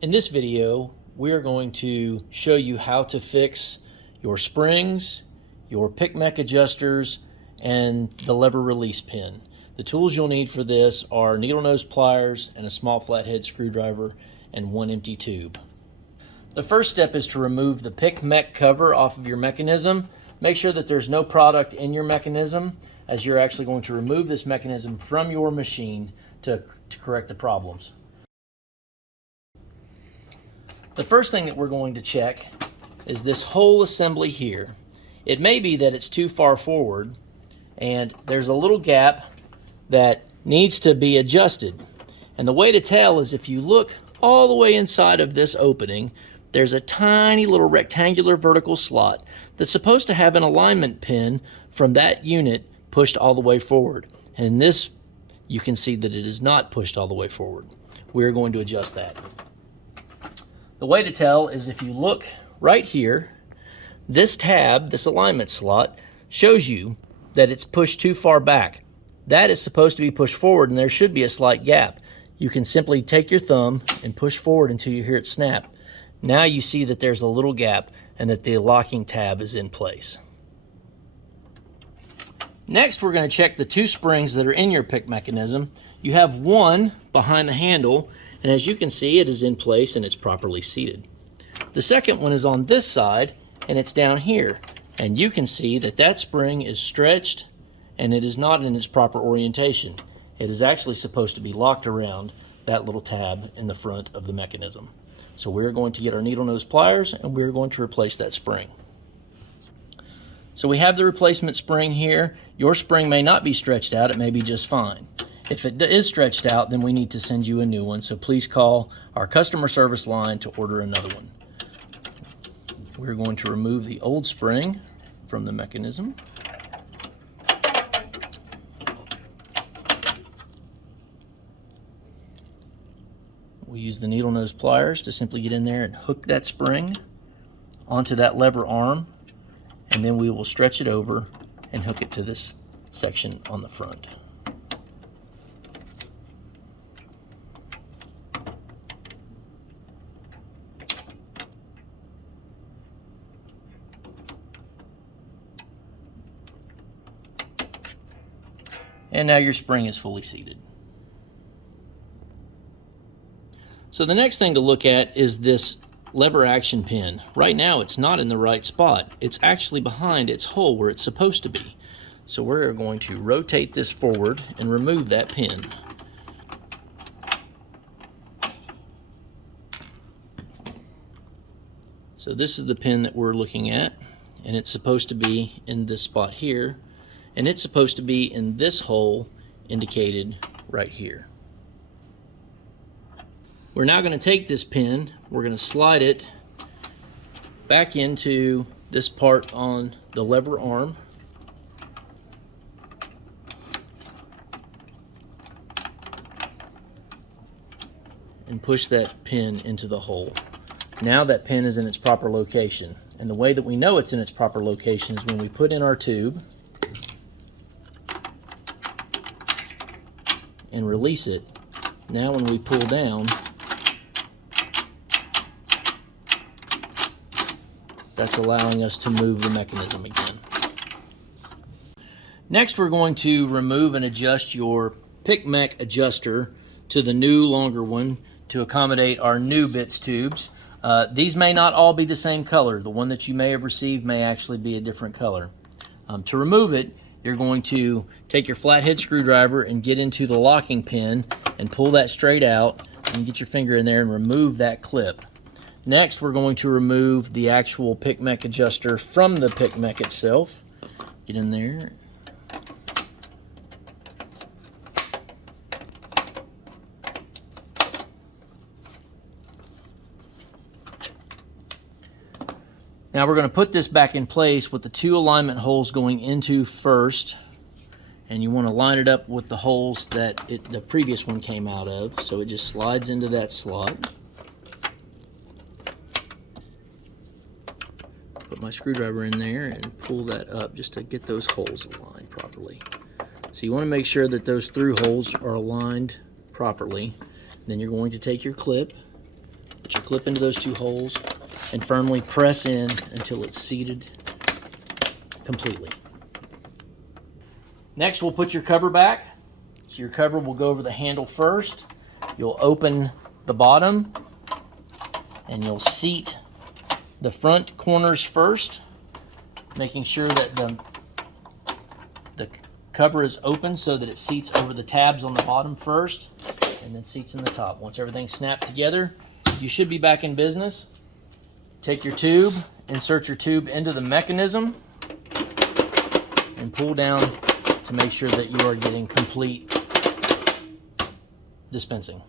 In this video, we are going to show you how to fix your springs, your PIC Mech adjusters, and the lever release pin. The tools you'll need for this are needle nose pliers and a small flathead screwdriver and one empty tube. The first step is to remove the PIC Mech cover off of your mechanism. Make sure that there's no product in your mechanism, as you're actually going to remove this mechanism from your machine to correct the problems. The first thing that we're going to check is this whole assembly here. It may be that it's too far forward and there's a little gap that needs to be adjusted. And the way to tell is if you look all the way inside of this opening, there's a tiny little rectangular vertical slot that's supposed to have an alignment pin from that unit pushed all the way forward. And in this, you can see that it is not pushed all the way forward. We're going to adjust that. The way to tell is if you look right here, this tab, this alignment slot, shows you that it's pushed too far back. That is supposed to be pushed forward, and there should be a slight gap. You can simply take your thumb and push forward until you hear it snap. Now you see that there's a little gap and that the locking tab is in place. Next, we're going to check the two springs that are in your PIC mechanism. You have one behind the handle, and as you can see, it is in place and it's properly seated. The second one is on this side and it's down here, and you can see that that spring is stretched and it is not in its proper orientation. It is actually supposed to be locked around that little tab in the front of the mechanism. So we're going to get our needle nose pliers and we're going to replace that spring. So we have the replacement spring here. Your spring may not be stretched out, it may be just fine. If it is stretched out, then we need to send you a new one, so please call our customer service line to order another one. We're going to remove the old spring from the mechanism. We use the needle nose pliers to simply get in there and hook that spring onto that lever arm, and then we will stretch it over and hook it to this section on the front. And now your spring is fully seated. So the next thing to look at is this lever action pin. Right now it's not in the right spot. It's actually behind its hole where it's supposed to be. So we're going to rotate this forward and remove that pin. So this is the pin that we're looking at, and it's supposed to be in this spot here, and it's supposed to be in this hole indicated right here. We're now going to take this pin, we're going to slide it back into this part on the lever arm. And push that pin into the hole. Now that pin is in its proper location. And the way that we know it's in its proper location is when we put in our tube and release it. Now when we pull down, that's allowing us to move the mechanism again. Next, we're going to remove and adjust your PIC Mech adjuster to the new longer one to accommodate our new bits tubes. These may not all be the same color. The one that you may have received may actually be a different color. To remove it, you're going to take your flathead screwdriver and get into the locking pin and pull that straight out and get your finger in there and remove that clip. Next, we're going to remove the actual PIC Mech adjuster from the PIC Mech itself. Get in there. Now we're going to put this back in place with the two alignment holes going into first, and you want to line it up with the holes that the previous one came out of, so it just slides into that slot. Put my screwdriver in there and pull that up just to get those holes aligned properly. So you want to make sure that those through holes are aligned properly. Then you're going to take your clip, Put your clip into those 2 holes and firmly press in until it's seated completely. Next, we'll put your cover back. So your cover will go over the handle first. You'll open the bottom and you'll seat the front corners first, making sure that the cover is open so that it seats over the tabs on the bottom first and then seats in the top. Once everything's snapped together, you should be back in business. Take your tube, insert your tube into the mechanism, and pull down to make sure that you are getting complete dispensing.